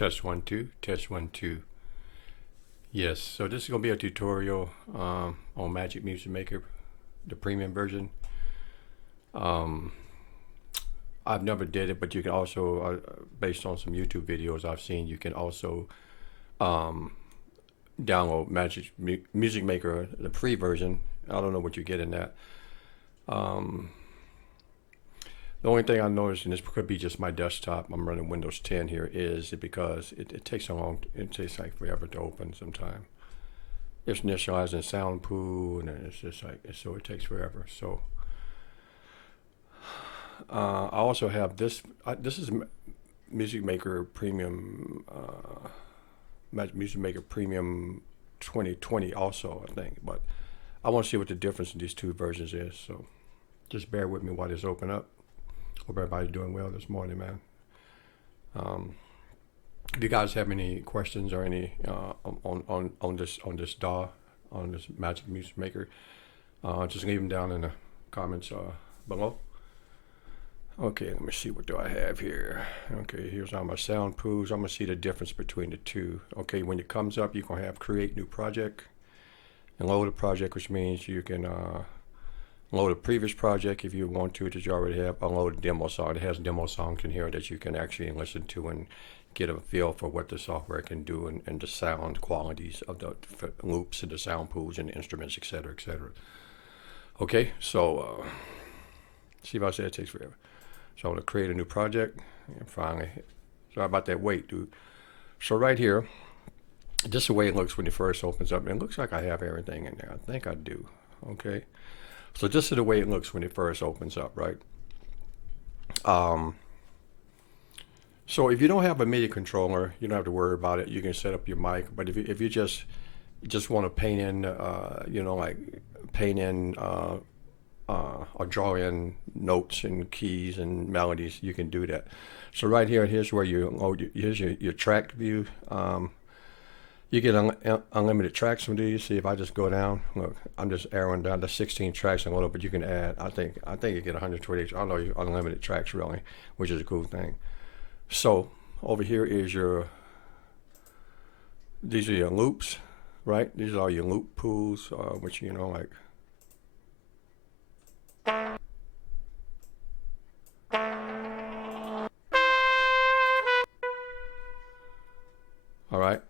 Test 1 2, test 1 2. Yes, so this is going to be a tutorial on Magix Music Maker, the premium version. I've never did it, but you can also, based on some YouTube videos I've seen, you can also download Magix Music Maker, the free version. I don't know what you get in that. The only thing I noticed, and this could be just my desktop, I'm running Windows 10 here, is because it takes so long, it takes like forever to open sometime. It's initialized in sound pool, and it's just like, so it takes forever. So I also have this, this is Music Maker Premium, Music Maker Premium 2020 also, I think, but I want to see what the difference in these two versions is, so just bear with me while this open up. Hope everybody's doing well this morning, man. If you guys have any questions or any on this DAW, on this Magix Music Maker, just leave them down in the comments below. Okay, let me see, what do I have here? Okay, here's all my sound pools. I'm gonna see the difference between the two. Okay, when it comes up, you're gonna have create new project and load a project, which means you can load a previous project if you want to that you already have. Unload a demo song. It has demo songs in here that you can actually listen to and get a feel for what the software can do, and the sound qualities of the loops and the sound pools and the instruments, etc., etc. Okay, so see if I say it takes forever. So I'm going to create a new project, and finally, sorry about that wait, dude. So right here, this is the way it looks when it first opens up. And it looks like I have everything in there. I think I do. Okay. So this is the way it looks when it first opens up, right? So if you don't have a MIDI controller, you don't have to worry about it. You can set up your mic. But if you just want to paint in, like paint in or draw in notes and keys and melodies, you can do that. So right here, here's where you load. Here's your track view. You get unlimited tracks from these. See, if I just go down, look, I'm just arrowing down to 16 tracks and load, but you can add, I think you get 120, I don't know, unlimited tracks really, which is a cool thing. So over here is these are your loops, right? These are all your loop pools, which, like, all right.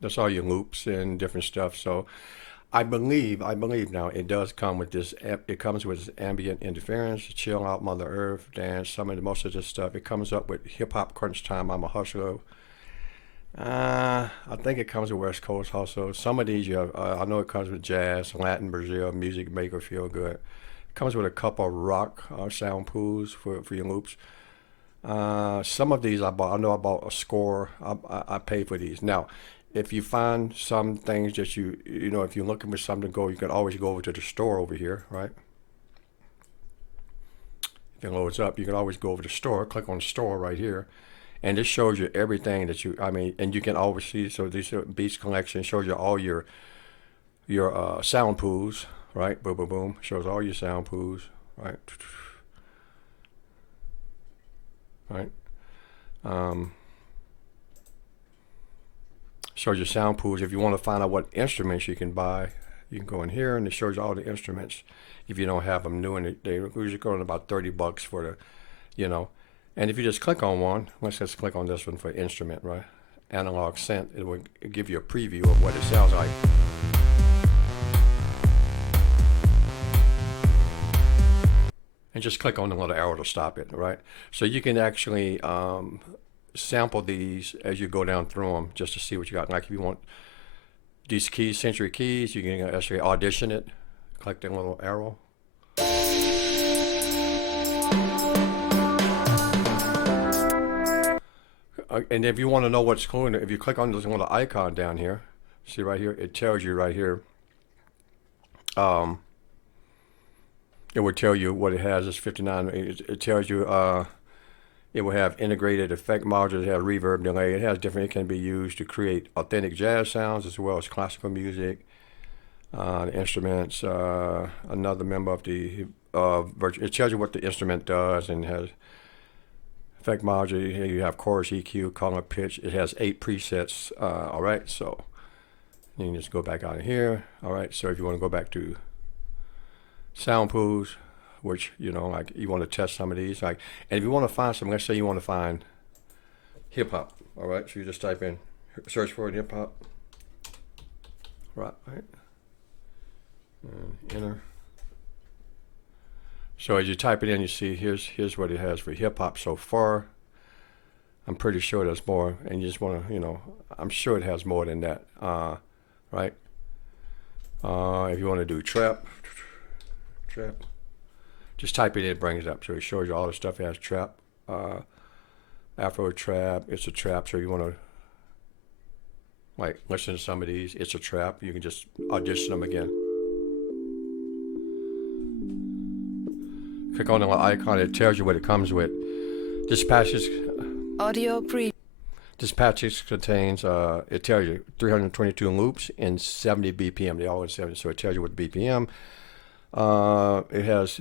That's all your loops and different stuff. So I believe now it does come with this. It comes with ambient interference, chill out, Mother Earth, dance, most of this stuff. It comes up with hip hop, crunch time, I'm a hustler. I think it comes with West Coast also. Some of these you have, I know it comes with jazz, Latin, Brazil, music maker, feel good. It comes with a couple of rock sound pools for your loops. Some of these I bought. I know I bought a score. I paid for these. Now, if you find some things that if you're looking for something to go, you can always go over to the store over here, right? If it loads up, you can always go over to store, click on store right here, and this shows you everything that and you can always see, so this Beats collection shows you all your sound pools, right? Boom, boom, boom, shows all your sound pools, right? Right. Shows your sound pools. If you want to find out what instruments you can buy, you can go in here and it shows you all the instruments. If you don't have them new, and they usually go in about $30 for the, and if you just click on one, let's just click on this one for instrument, right? Analog synth, it will give you a preview of what it sounds like. And just click on the little arrow to stop it, right? So you can actually sample these as you go down through them just to see what you got. Like if you want these keys, Century keys, you can actually audition it. Click the little arrow. And if you want to know what's going on, if you click on this little icon down here, see right here, it tells you right here. It will tell you what it has. It's 59. It tells you it will have integrated effect modules. It has reverb, delay. It has different. It can be used to create authentic jazz sounds as well as classical music. The instruments. Another member of the virtual. It tells you what the instrument does and has Effect module, here you have chorus, EQ, color, pitch. It has 8 presets. All right, so you can just go back out of here. All right, so if you want to go back to sound pools, which, you know, like you want to test some of these, like, and if you want to find some, let's say you want to find hip hop. All right, so you just type in, search for hip hop. Right, and enter. So as you type it in, you see here's what it has for hip hop so far. I'm pretty sure there's more, and you just want to, you know, I'm sure it has more than that, right? If you want to do trap, just type it in, it brings it up. So it shows you all the stuff. It has trap, Afro trap. It's a trap. So you want to like listen to some of these. It's a trap. You can just audition them again. Click on the icon. It tells you what it comes with. This package contains, it tells you 322 loops and 70 BPM. They always 70, so it tells you what BPM. It has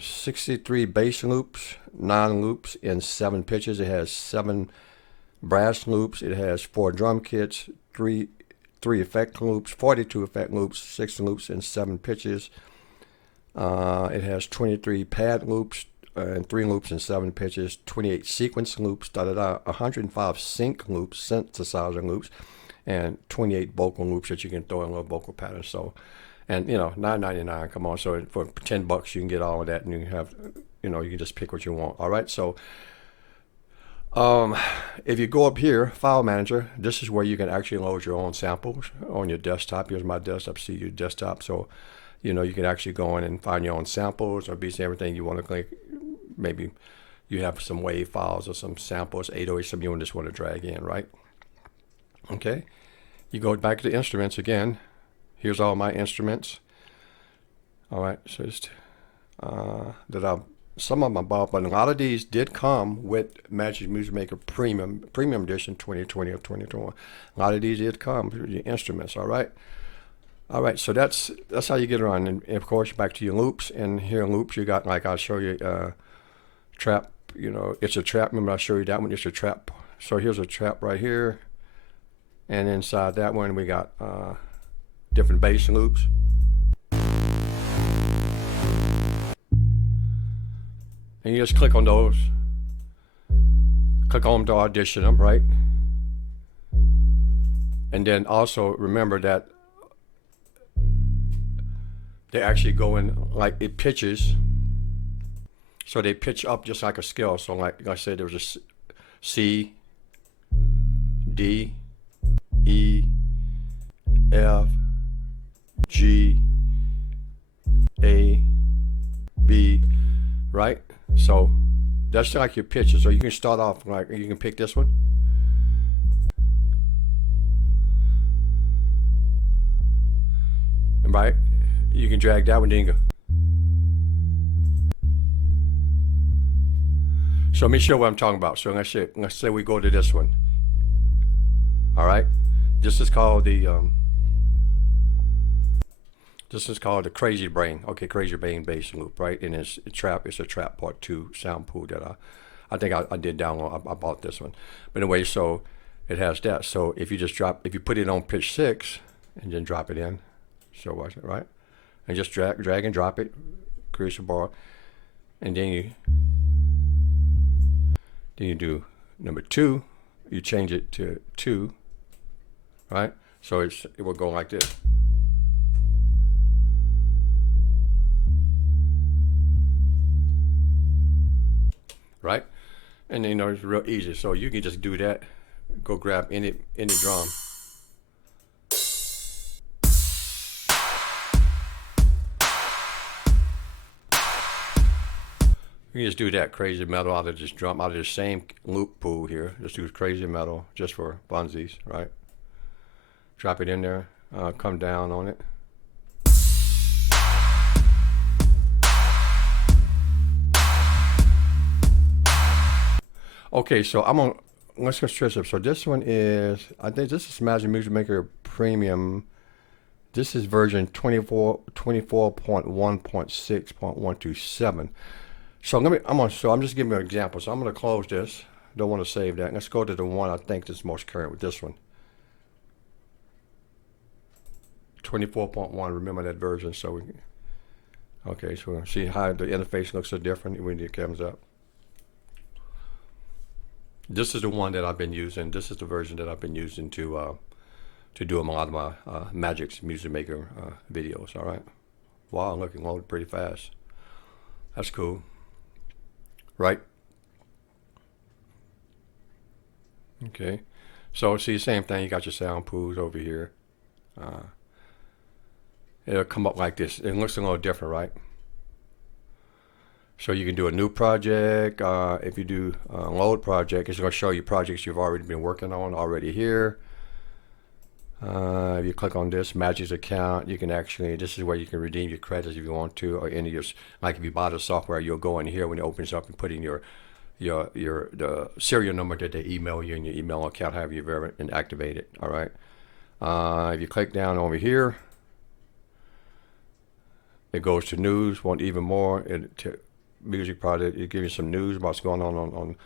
63 bass loops, 9 loops, and 7 pitches. It has 7 brass loops. It has 4 drum kits, 3 effect loops, 42 effect loops, 6 loops, and 7 pitches. It has 23 pad loops and 3 loops and 7 pitches, 28 sequence loops, 105 sync loops, synthesizer loops, and 28 vocal loops that you can throw in little vocal patterns. So, and you know, $9.99. Come on, so for $10 you can get all of that, and you have, you know, you can just pick what you want. All right, so if you go up here, File Manager, this is where you can actually load your own samples on your desktop. Here's my desktop, see your desktop. So, you know, you can actually go in and find your own samples or beats, everything you want to click. Maybe you have some wave files or some samples, 808, some you just want to drag in, right? Okay. You go back to the instruments again. Here's all my instruments. All right. So just, some of them I bought, but a lot of these did come with Magix Music Maker Premium Edition 2020 or 2021. A lot of these did come with your instruments. All right. All right, so that's how you get around, and of course back to your loops. And here in loops you got, like I'll show you, trap. You know, it's a trap. Remember I showed you that one? It's a trap. So here's a trap right here, and inside that one we got different bass loops. And you just click on those. Click on them to audition them, right? And then also remember that they actually go in, like it pitches, so they pitch up just like a scale. So like I said, there was a C, D, E, F, G, A, B, right? So that's like your pitches. So you can start off, like you can pick this one. Right? You can drag that one, then you go. So let me show what I'm talking about. So let's say we go to this one. All right, this is called the ReKeJe Brain. Okay, ReKeJe Brain bass loop, right? And it's a trap part 2 sound pool that I think I did download. I bought this one, but anyway, so it has that. So if you put it on pitch 6 and then drop it in. So watch it, right? And just drag and drop it, create a bar, and then you do number 2. You change it to 2, right? So it will go like this. Right? And you know, it's real easy. So you can just do that. Go grab any drum. You can just do that crazy metal out of this drum, out of the same loop pool here. Just do crazy metal just for funsies, right? Drop it in there, come down on it. Okay, so let's go straight up. So this one is, I think this is Magix Music Maker Premium. This is version 24.1.6.127. So I'm just giving you an example. So I'm gonna close this. Don't want to save that. Let's go to the one I think is most current with this one. 24.1. Remember that version. So okay. So we'll see how the interface looks so different when it comes up. This is the one that I've been using. This is the version that I've been using to do a lot of my Magix Music Maker videos. All right. Wow, looking loaded pretty fast. That's cool, right? Okay. So see, same thing. You got your sound pools over here. It'll come up like this. It looks a little different, right? So you can do a new project. If you do a load project, it's going to show you projects you've already been working on already here. If you click on this Magix account, you can actually, this is where you can redeem your credits if you want to, or any of your, like if you buy the software, you'll go in here when it opens up and put in the serial number that they email you in your email account, have you ever been activated. All right. If you click down over here, it goes to news. Want even more? Music project. It gives you some news about what's going on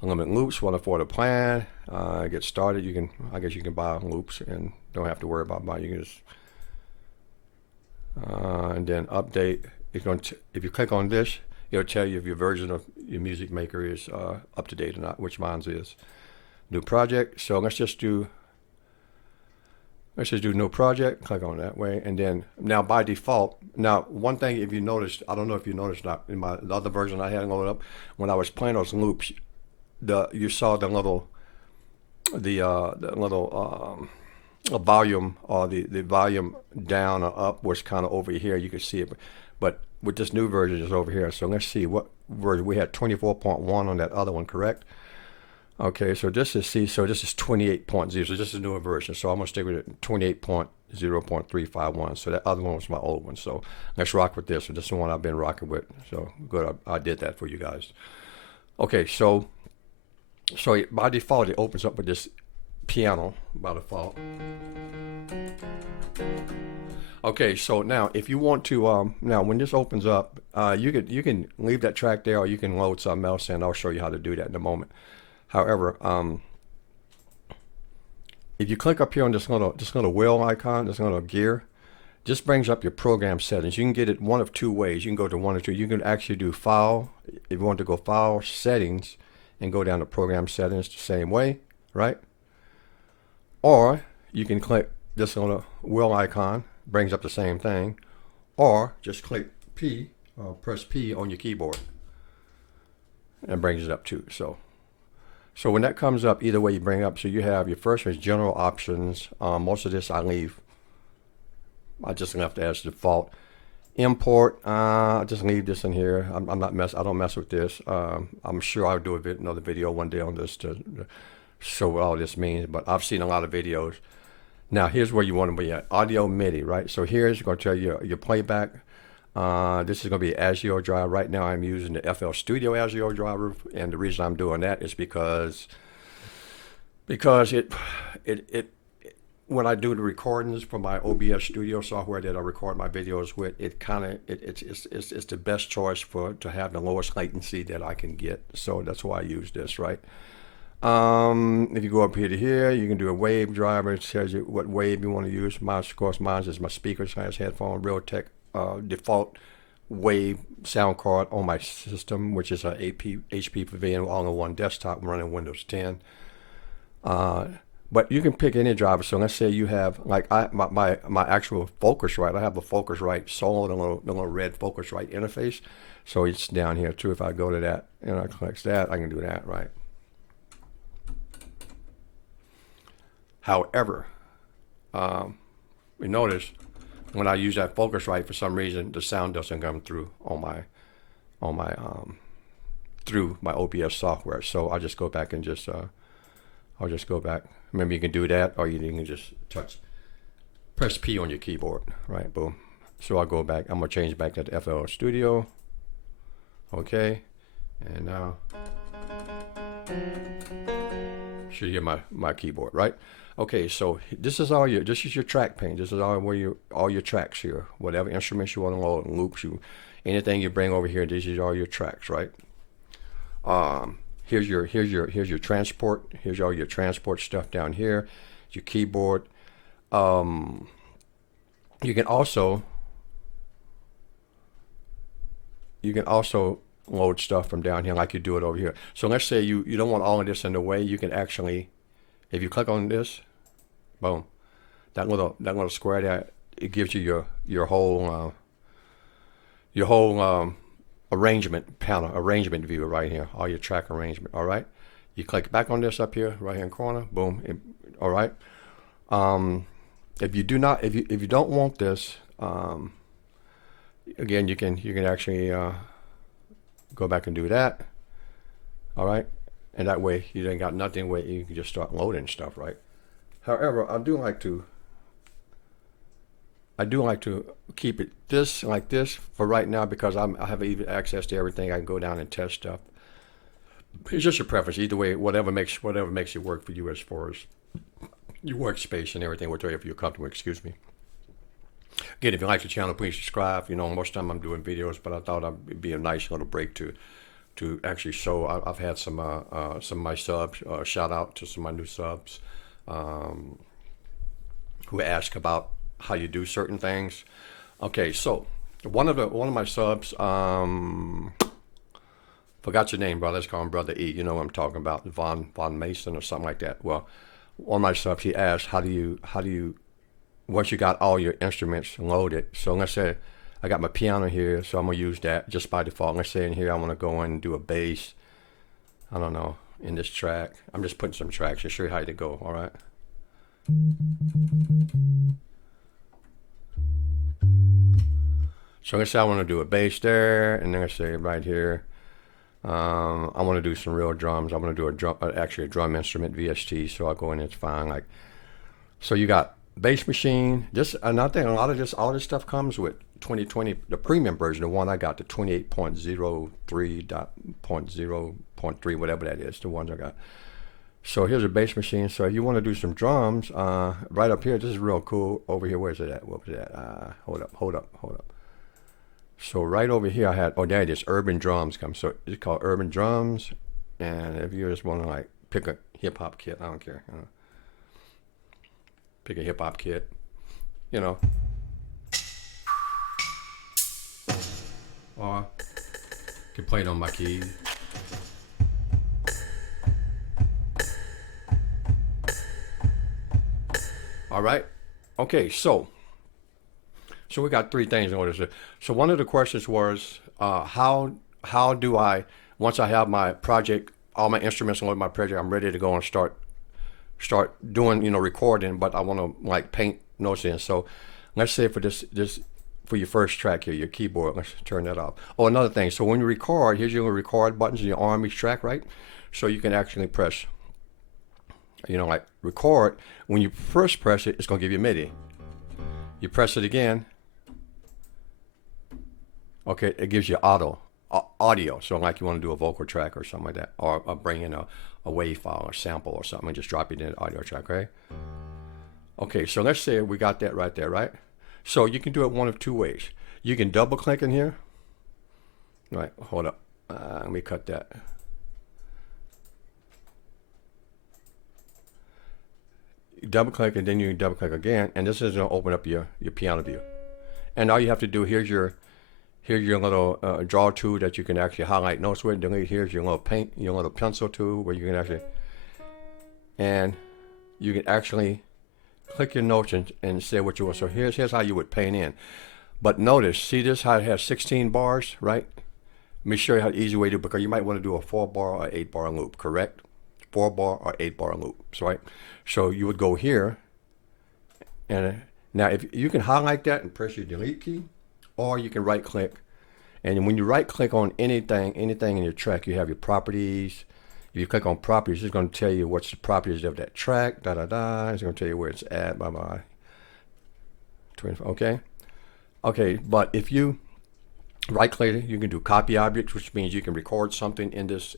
Unlimited Loops. One for the plan. Get started. You can, I guess you can buy loops and don't have to worry about buying. You can just and then update. It's going to, if you click on this, it'll tell you if your version of your Music Maker is up to date or not, which mine is. New project. So let's just do new project. Click on that way, and then now by default. Now one thing, if you noticed, I don't know if you noticed, not in the other version I had loaded up, when I was playing those loops, you saw the little volume, or the volume down or up was kind of over here. You could see it, but with this new version is over here. So let's see what version we had. 24.1 on that other one, correct? Okay, so this is, see, so this is 28.0. So this is a newer version. So I'm gonna stick with it, 28.0.351. So that other one was my old one. So let's rock with this. So this is the one I've been rocking with. So good, I did that for you guys. Okay, so by default, it opens up with this piano by default. Okay, so now if you want to, now when this opens up, you can leave that track there, or you can load something else, and I'll show you how to do that in a moment. However, if you click up here on this little wheel icon, this little gear, this brings up your program settings. You can get it one of two ways. You can go to one or two. You can actually do File, if you want to go File, Settings, and go down to Program Settings the same way, right? Or you can click this little wheel icon, brings up the same thing, or just click P, press P on your keyboard, and brings it up too. So when that comes up, either way you bring it up, so you have your first one is general options. Most of this I just left as default. Import, I just leave this in here. I don't mess with this. I'm sure I'll do another video one day on this to show what all this means, but I've seen a lot of videos. Now here's where you want to be at, audio MIDI, right? So here's going to tell you your playback. This is going to be Azure drive. Right now I'm using the FL Studio Azure driver, and the reason I'm doing that is because it when I do the recordings for my OBS Studio software that I record my videos with, it's the best choice to have the lowest latency that I can get. So that's why I use this, right? If you go up here to here, you can do a wave driver. It tells you what wave you want to use. Of course, mine is my speakers, headphone, Realtek default wave sound card on my system, which is a HP Pavilion all-in-one desktop running Windows 10. But you can pick any driver. So let's say you have, like my actual Focusrite. I have a Focusrite Solo, the little red Focusrite interface. So it's down here too. If I go to that and I click that, I can do that, right? However, you notice when I use that Focusrite, for some reason the sound doesn't come through on my through my OBS software. So I just go back and I'll just go back. Remember, you can do that, or you can just press P on your keyboard, right? Boom. So I'll go back. I'm gonna change back to the FL Studio. Okay, and now should hear my keyboard, right? Okay, so this is your track pane. This is all your tracks here. Whatever instruments you want to load, loops, Anything you bring over here, these are all your tracks, right? Here's your transport. Here's all your transport stuff down here. Your keyboard. You can also load stuff from down here like you do it over here. So let's say you don't want all of this in the way. You can actually, if you click on this, boom, that little square there, it gives you your whole arrangement panel, arrangement view right here, all your track arrangement. All right, you click back on this up here, right hand corner, boom. All right. If you don't want this, again, you can actually go back and do that. All right, and that way you ain't got nothing where you can just start loading stuff, right? However, I do like to keep it like this for right now because I have even access to everything. I can go down and test stuff. It's just your preference. Either way, whatever makes it work for you as far as your workspace and everything, whatever you're comfortable. Excuse me. Again, if you like the channel, please subscribe. You know, most of the time I'm doing videos, but I thought it'd be a nice little break to actually show. I've had some of my subs. Shout out to some of my new subs who ask about how you do certain things. Okay, so one of my subs, forgot your name, brother. Let's call him Brother E. You know what I'm talking about, Von Mason or something like that. Well, one of my subs, he asked, how do you once you got all your instruments loaded? So let's say I got my piano here, so I'm gonna use that just by default. Let's say in here I want to go in and do a bass. I don't know, in this track. I'm just putting some tracks to show you how to go. All right. So let's say I want to do a bass there, and then let's say right here, I want to do some real drums. I want to do actually a drum instrument VST. So I'll go in. It's fine. Like, so you got bass machine. This, and I think all this stuff comes with 2020, the premium version, the one I got, the 28.03.0.3, whatever that is, the ones I got. So here's a bass machine. So if you want to do some drums, right up here, this is real cool. Over here, where's it at? What was that? Hold up. So right over here I had, oh, there it is, Urban Drums come. So it's called Urban Drums. And if you just want to like pick a hip hop kit, I don't care. Pick a hip hop kit, you know. Or you can play it on my keys. All right. Okay, so we got three things in order to. So one of the questions was, how do I, once I have my project, all my instruments on my project, I'm ready to go and start doing, you know, recording, but I want to like paint notes in. So let's say for this for your first track here, your keyboard, let's turn that off. Oh, another thing. So when you record, here's your record buttons in your arm each track, right? So you can actually press, you know, like record. When you first press it, it's gonna give you MIDI. You press it again. Okay, it gives you audio. So like you want to do a vocal track or something like that, or bring in a wave file or sample or something and just drop it in an audio track, right? Okay, so let's say we got that right there, right? So you can do it one of two ways. You can double click in here. Right, hold up. Let me cut that. You double click and then you double click again, and this is gonna open up your piano view. And all you have to do, here's your little draw tool that you can actually highlight notes with. Delete. Here's your little paint, your little pencil tool where you can actually, and you can actually click your notes and say what you want. So here's how you would paint in. But notice, see this, how it has 16 bars, right? Let me show you how the easy way to do it, because you might want to do a 4-bar or 8-bar loop, correct? 4-bar or 8-bar loop, right? So you would go here, and now if you can highlight that and press your delete key, or you can right click, and when you right click on anything in your track, you have your properties. If you click on properties, it's going to tell you what's the properties of that track, It's going to tell you where it's at, Okay, but if you right click it, you can do copy objects, which means you can record something in this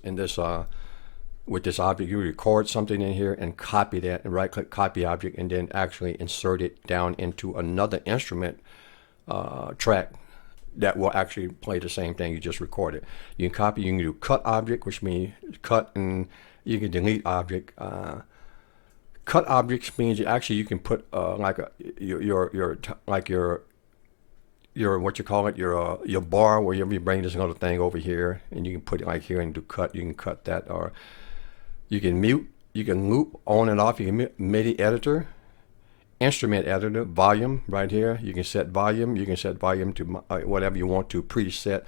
with this object. You record something in here and copy that, and right click copy object, and then actually insert it down into another instrument track that will actually play the same thing you just recorded. You can copy, you can do cut object, which means cut, and you can delete object. Cut objects means actually you can put like your what you call it, your bar, wherever you bring this other thing over here, and you can put it like here and do cut. You can cut that, or you can mute, you can loop on and off. You can Midi Editor, instrument editor, volume right here. You can set volume. You can set volume to whatever you want to preset.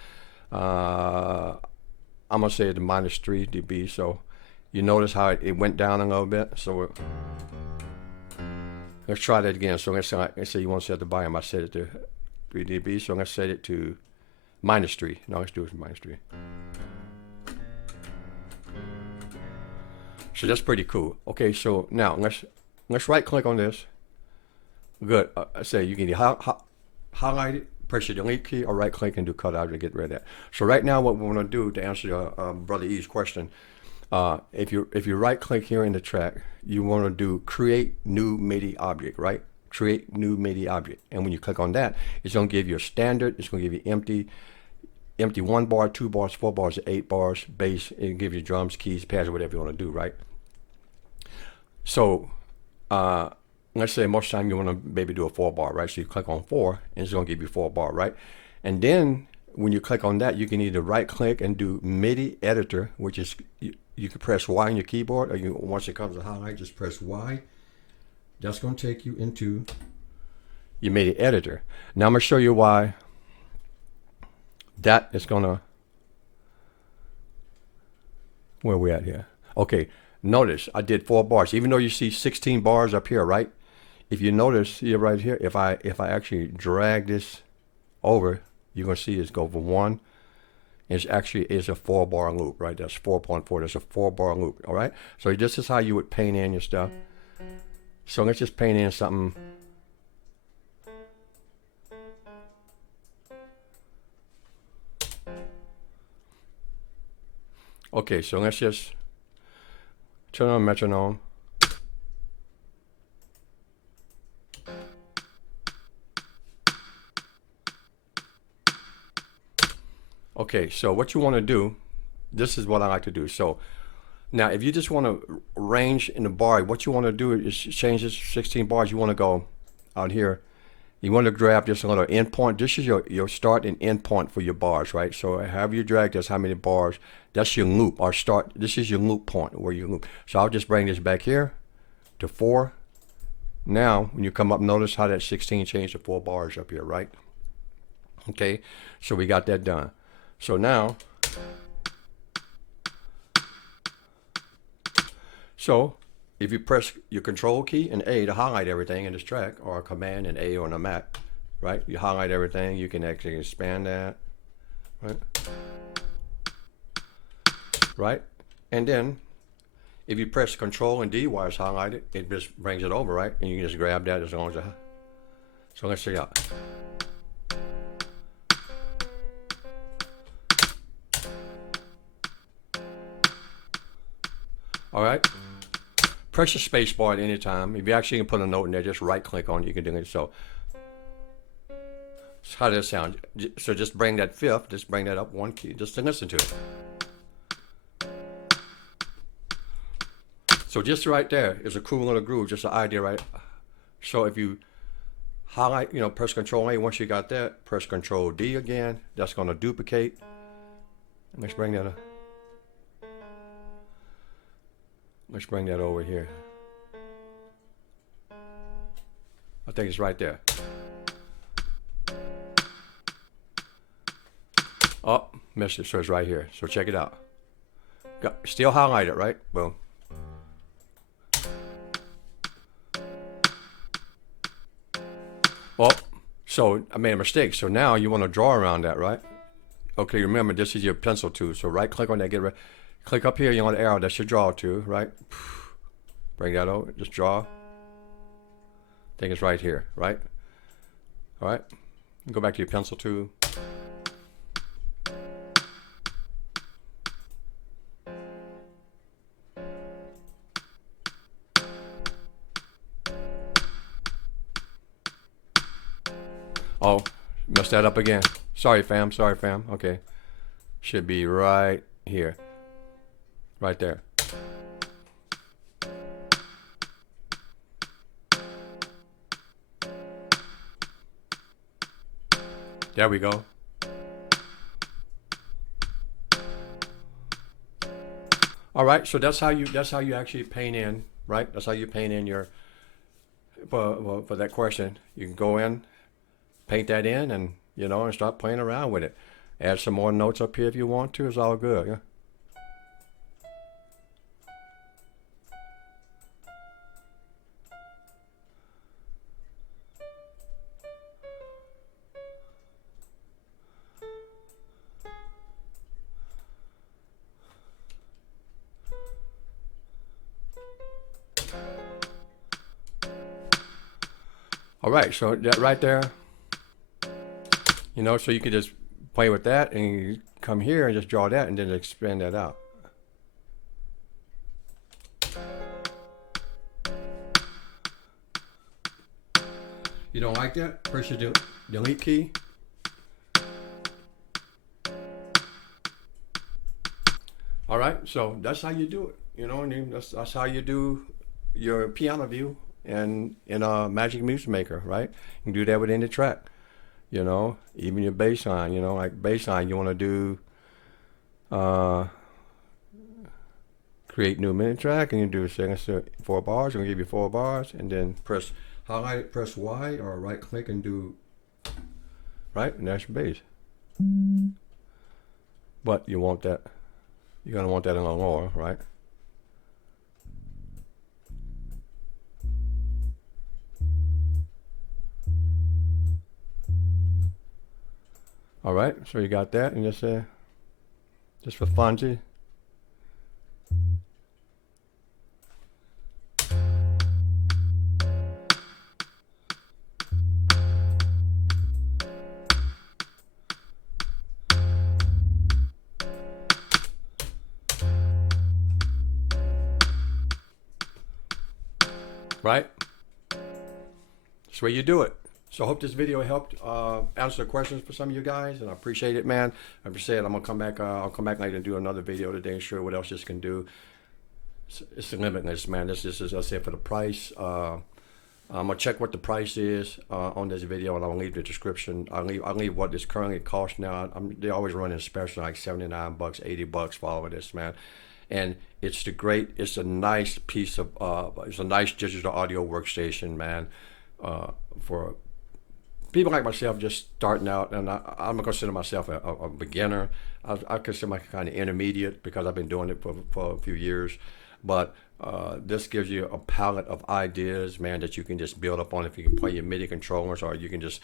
I'm gonna say the -3 dB. So you notice how it went down a little bit. So let's try that again. So let's say you want to set the volume. I set it to 3 dB. So let's set it to -3. No, let's do it to -3. So that's pretty cool. Okay, so now let's right click on this. Good. I say you can highlight it, press the delete key, or right click and do cut out to get rid of that. So right now, what we want to do to answer Brother E's question, if you right click here in the track, you want to do create new MIDI object, right? Create new MIDI object, and when you click on that, it's going to give you a standard. It's going to give you empty 1 bar, 2 bars, 4 bars, 8 bars, bass. It gives you drums, keys, pads, whatever you want to do, right? So let's say most of the time you want to maybe do a 4 bar, right? So you click on 4, and it's going to give you 4 bar, right? And then when you click on that, you can either right click and do Midi Editor, which is you can press Y on your keyboard, or once it comes to highlight, just press Y. That's going to take you into your Midi Editor. Now I'm going to show you why that is going to, where are we at here? Okay, notice I did 4 bars, even though you see 16 bars up here, right? If you notice here, right here, if I actually drag this over, you're going to see it's go for 1. It's actually is a 4 bar loop, right? That's 4.4. That's a 4 bar loop, all right? So this is how you would paint in your stuff. So let's just paint in something. Okay, so let's just turn on metronome. Okay, so what you want to do, this is what I like to do. So now if you just want to range in the bar, what you want to do is change this 16 bars. You want to go out here. You want to grab just a little end point. This is your start and end point for your bars, right? So however you drag this, how many bars, that's your loop or start. This is your loop point where you loop. So I'll just bring this back here to 4. Now, when you come up, notice how that 16 changed to 4 bars up here, right? Okay, so we got that done. So now, if you press your control key and A to highlight everything in this track, or command and A on a Mac, right? You highlight everything, you can actually expand that, right? Right? And then, if you press control and D while it's highlighted, it just brings it over, right? And you can just grab that as long as so let's check it out. All right. Press the space bar at any time. If you actually can put a note in there, just right click on it, you can do it. So how does it sound? So just bring that fifth, just bring that up 1 key, just to listen to it. So just right there is a cool little groove, just an idea, right? So if you highlight, press Control A, once you got that, press Control D again, that's going to duplicate. Let's bring that up. Let's bring that over here. I think it's right there. Oh, missed it. So it's right here. So check it out. Still highlighted, right? Boom. Well, so I made a mistake. So now you want to draw around that, right? Okay, remember this is your pencil tool. So right click on that, get rid. Click up here, you want the arrow, that's your draw tool, right? Bring that over, just draw. I think it's right here, right? All right, go back to your pencil tool. Oh, messed that up again. Sorry, fam. Sorry, fam. Okay. Should be right here. Right there. There we go. All right, so that's how you actually paint in, right? That's how you paint in your for that question. You can go in, paint that in, and and start playing around with it. Add some more notes up here if you want to. It's all good. Yeah. All right, so that right there, so you can just play with that and you come here and just draw that and then expand that out. You don't like that? Press your delete key. All right, so that's how you do it. And that's how you do your piano view and in a Magix Music Maker, right? You can do that with any track. Even your bass line. Like bass line, you want to do create new minute track, and you do a second 4 bars. I'm gonna give you 4 bars, and then press highlight, press Y or right click and do right, and that's your bass. But you want that. You're gonna want that in a lower, right? All right, so you got that, and just for funsies. Right? That's where you do it. So I hope this video helped answer questions for some of you guys, and I appreciate it, man. Like I said, I'm gonna come back. I'll come back later and do another video today and show what else this can do. It's limitless, man. This is, I said, for the price. I'm gonna check what the price is on this video, and I'll leave the description. I'll leave what this currently costs now. They always run in special, like $79, $80 for all of this, man. And it's a nice piece of it's a nice digital audio workstation, man, for people like myself just starting out. And I'm gonna consider myself a beginner. I consider myself kind of intermediate because I've been doing it for a few years. But this gives you a palette of ideas, man, that you can just build up on. If you can play your MIDI controllers, or you can just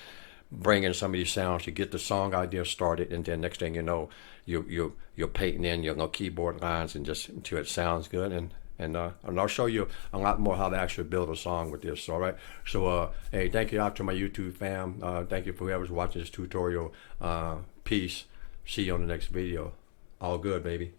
bring in some of these sounds to get the song idea started, and then next thing you know, you're painting in your little keyboard lines and just until it sounds good. And I'll show you a lot more how to actually build a song with this. All right. So hey, thank you out to my YouTube fam. Thank you for whoever's watching this tutorial. Peace. See you on the next video. All good, baby.